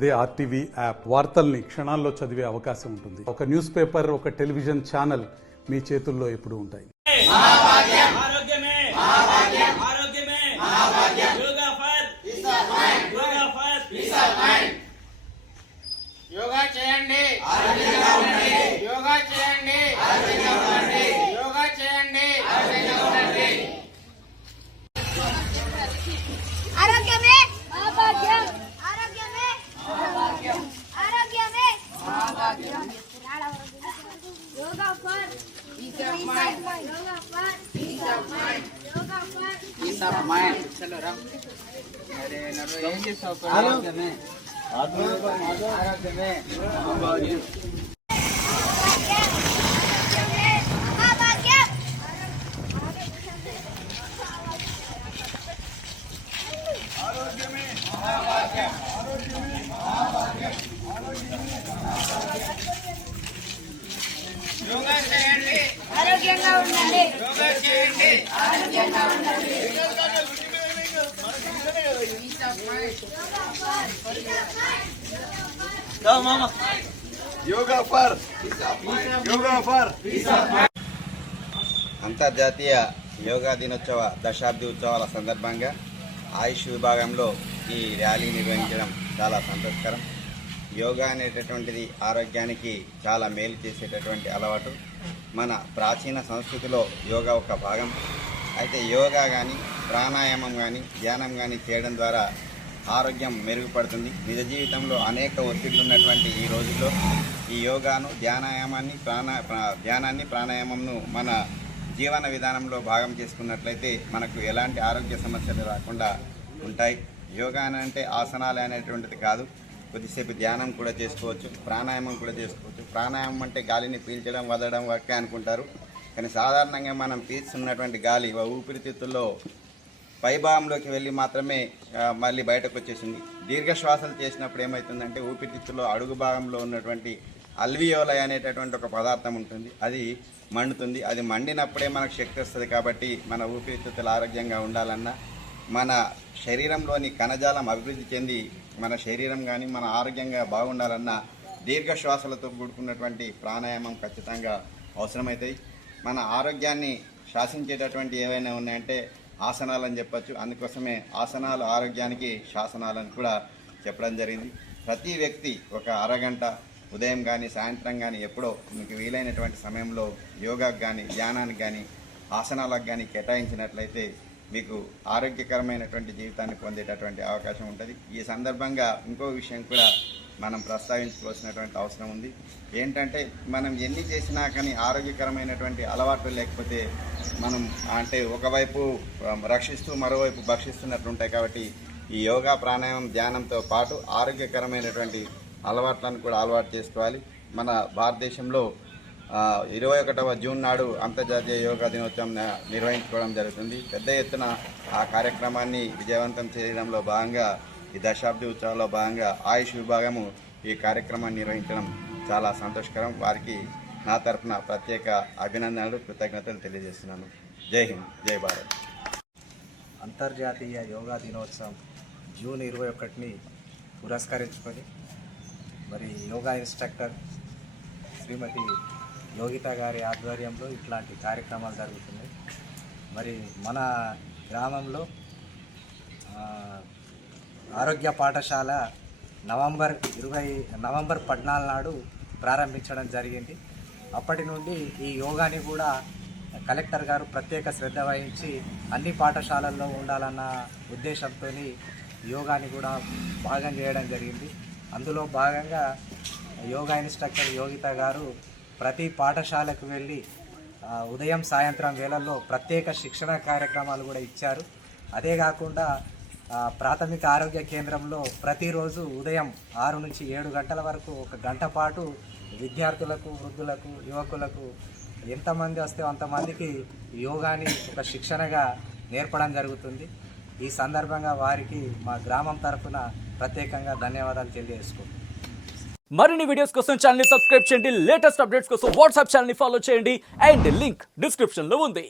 అదే RTV app వార్తల్ని క్షణాల్లో చదివే అవకాశం ఉంటుంది. ఒక న్యూస్ పేపర్, ఒక టెలివిజన్ ఛానల్ మీ చేతుల్లో ఎప్పుడూ ఉంటాయి. యోగా చేయండి, యోగా చేయండి, యోగా చేయండి. ఆరోగ్యమే మహాభాగ్యం, ఆరోగ్యమే మహాభాగ్యం, ఆరోగ్యమే మహాభాగ్యం. Yoga for piece of mind, yoga for piece of mind, yoga for piece of mind. చలో రామ్. అరే నన్ను ఏం చేస్తావు? ఆరోగ్యమే ఆరోగ్యమే మహాభాగ్యం. యోగా చేయండి, ఆరోగ్యంగా ఉండండి, యోగా చేయండి, ఆరోగ్యంగా ఉండండి. Peace of mind. అంతర్జాతీయ యోగా దినోత్సవ దశాబ్ది ఉత్సవాల సందర్భంగా ఆయుష్ విభాగంలో ఈ ర్యాలీ నిర్వహించడం చాలా సంతోషకరం. యోగా అనేటటువంటిది ఆరోగ్యానికి చాలా మేలు చేసేటటువంటి అలవాటు. మన ప్రాచీన సంస్కృతిలో యోగా ఒక భాగం. అయితే యోగా కానీ, ప్రాణాయామం కానీ, ధ్యానం కానీ చేయడం ద్వారా ఆరోగ్యం మెరుగుపడుతుంది. నిజ జీవితంలో అనేక ఒత్తిళ్లు ఉన్నటువంటి ఈ రోజుల్లో ఈ యోగాను, ధ్యానాన్ని, ప్రాణాయామంను మన జీవన విధానంలో భాగం చేసుకున్నట్లయితే మనకు ఎలాంటి ఆరోగ్య సమస్యలు రాకుండా ఉంటాయి. యోగా అంటే ఆసనాలు అనేటువంటిది కాదు, కొద్దిసేపు ధ్యానం కూడా చేసుకోవచ్చు, ప్రాణాయామం కూడా చేసుకోవచ్చు. ప్రాణాయామం అంటే గాలిని పీల్చడం, వదలడం వరకే అనుకుంటారు. కానీ సాధారణంగా మనం పీల్చుకున్నటువంటి గాలి ఊపిరితిత్తుల్లో పైభాగంలోకి వెళ్ళి మాత్రమే మళ్ళీ బయటకు వచ్చేసింది. దీర్ఘ శ్వాసలు చేసినప్పుడు ఏమవుతుందంటే ఊపిరితిత్తుల్లో అడుగు భాగంలో ఉన్నటువంటి అల్వియోలై అనేటటువంటి ఒక పదార్థం ఉంటుంది, అది మండుతుంది. అది మండినప్పుడే మనకు శక్తి వస్తుంది. కాబట్టి మన ఊపిరితిత్తులు ఆరోగ్యంగా ఉండాలన్నా, మన శరీరంలోని కణజాలం అభివృద్ధి చెంది మన శరీరం కానీ మన ఆరోగ్యంగా బాగుండాలన్నా దీర్ఘ శ్వాసలతో కూడుకున్నటువంటి ప్రాణాయామం ఖచ్చితంగా అవసరమవుతాయి. మన ఆరోగ్యాన్ని శాసించేటటువంటి ఏవైనా ఉన్నాయంటే ఆసనాలు అని చెప్పచ్చు. అందుకోసమే ఆసనాలు ఆరోగ్యానికి శాసనాలని కూడా చెప్పడం జరిగింది. ప్రతి వ్యక్తి ఒక అరగంట ఉదయం కానీ, సాయంత్రం కానీ, ఎప్పుడో మీకు వీలైనటువంటి సమయంలో యోగాకు కానీ, ధ్యానానికి కానీ, ఆసనాలకు కానీ కేటాయించినట్లయితే మీకు ఆరోగ్యకరమైనటువంటి జీవితాన్ని పొందేటటువంటి అవకాశం ఉంటుంది. ఈ సందర్భంగా ఇంకో విషయం కూడా మనం ప్రస్తావించుకోవాల్సినటువంటి అవసరం ఉంది. ఏంటంటే మనం ఎన్ని చేసినా కానీ ఆరోగ్యకరమైనటువంటి అలవాట్లు లేకపోతే మనం అంటే ఒకవైపు రక్షిస్తూ మరోవైపు భక్షిస్తున్నట్లు ఉంటాయి. కాబట్టి ఈ యోగా, ప్రాణాయామం, ధ్యానంతో పాటు ఆరోగ్యకరమైనటువంటి అలవాట్లను కూడా అలవాటు చేసుకోవాలి. మన భారతదేశంలో 21వ జూన్ నాడు అంతర్జాతీయ యోగా దినోత్సవం నిర్వహించుకోవడం జరుగుతుంది. పెద్ద ఎత్తున ఆ కార్యక్రమాన్ని విజయవంతం చేయడంలో భాగంగా ఈ దశాబ్ది ఉత్సవాల్లో భాగంగా ఆయుష్ విభాగము ఈ కార్యక్రమాన్ని నిర్వహించడం చాలా సంతోషకరం. వారికి నా తరఫున ప్రత్యేక అభినందనలు, కృతజ్ఞతలు తెలియజేస్తున్నాను. జై హింద్, జై భారత్. అంతర్జాతీయ యోగా దినోత్సవం జూన్ 21ని పురస్కరించుకొని మరి యోగా ఇన్స్ట్రక్టర్ శ్రీమతి యోగిత గారి ఆధ్వర్యంలో ఇట్లాంటి కార్యక్రమాలు జరుగుతున్నాయి. మరి మన గ్రామంలో ఆరోగ్య పాఠశాల నవంబర్ 14 నాడు ప్రారంభించడం జరిగింది. అప్పటి నుండి ఈ యోగాని కూడా కలెక్టర్ గారు ప్రత్యేక శ్రద్ధ వహించి అన్ని పాఠశాలల్లో ఉండాలన్న ఉద్దేశంతో యోగాని కూడా భాగం చేయడం జరిగింది. అందులో భాగంగా యోగా ఇన్స్ట్రక్టర్ యోగిత గారు ప్రతి పాఠశాలకు వెళ్ళి ఉదయం, సాయంత్రం వేళల్లో ప్రత్యేక శిక్షణ కార్యక్రమాలు కూడా ఇచ్చారు. అదే కాకుండా ప్రాథమిక ఆరోగ్య కేంద్రంలో ప్రతిరోజు ఉదయం 6 నుంచి 7 గంటల వరకు 1 గంట పాటు విద్యార్థులకు, వృద్ధులకు, యువకులకు ఎంతమంది వస్తే అంతమందికి యోగాని ఒక శిక్షణగా నేర్పడం జరుగుతుంది. ఈ సందర్భంగా వారికి మా గ్రామం తరఫున ప్రత్యేకంగా ధన్యవాదాలు తెలియజేసుకుంటున్నాను. మరిన్ని వీడియోస్ కోసం ఛానల్ ని సబ్స్క్రైబ్ చేయండి. లేటెస్ట్ అప్డేట్స్ కోసం వాట్సాప్ ఛానల్ ని ఫాలో చేయండి. అండ్ లింక్ డిస్క్రిప్షన్ లో ఉంది.